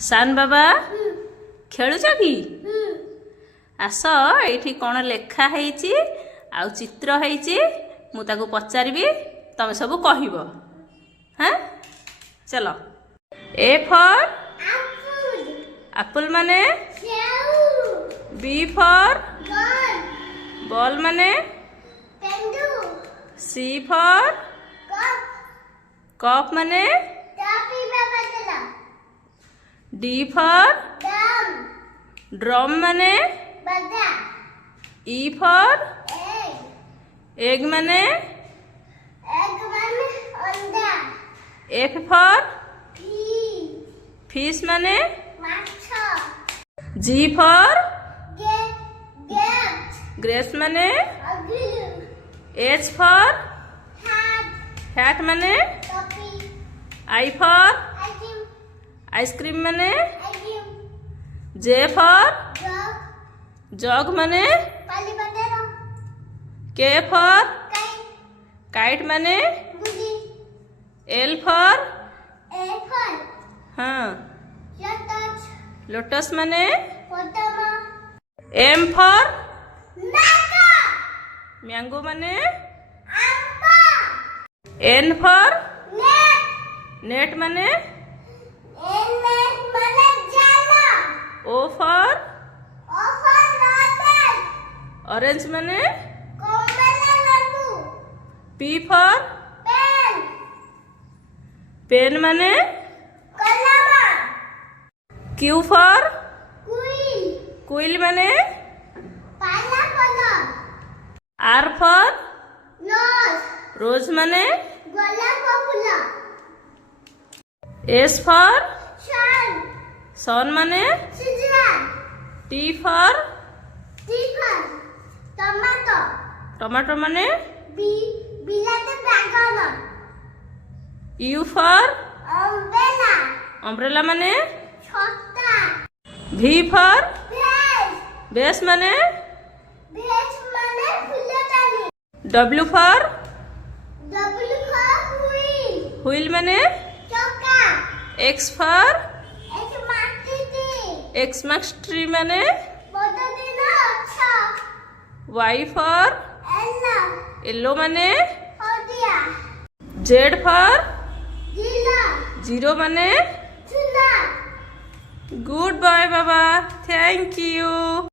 सान बाबा खेलुच कि आस ये कौन लेखा है आउ चित्र है मुझे पचारि तुम सब कह हाँ चलो। ए फॉर एप्पल माने बी फॉर बॉल माने सी फॉर कप माने डी फॉर ड्रम माने ई फॉर एग माने एफ फॉर फिश माने जी फॉर ग्रेप्स माने एच फॉर हैट माने आई फॉर आइसक्रीम माने जे फॉर जग माने के फॉर काइट माने एल फॉर हाँ लोटस माने एम फॉर मैंगो माने एन फॉर नेट माने ओ फॉर ऑरेंज माने पी फॉर पेन माने क्यू फॉर क्विल माने आर फॉर रोज माने एस फॉर सन माने टी फॉर टमाटो माने यू फॉर अम्ब्रेला माने भी फॉर बेस माने डब्ल्यू फॉर व्हील माने x for x marks tree माने वाई फॉर येलो माने जेड फॉर जीरो माने गुड बाय बाबा थैंक यू।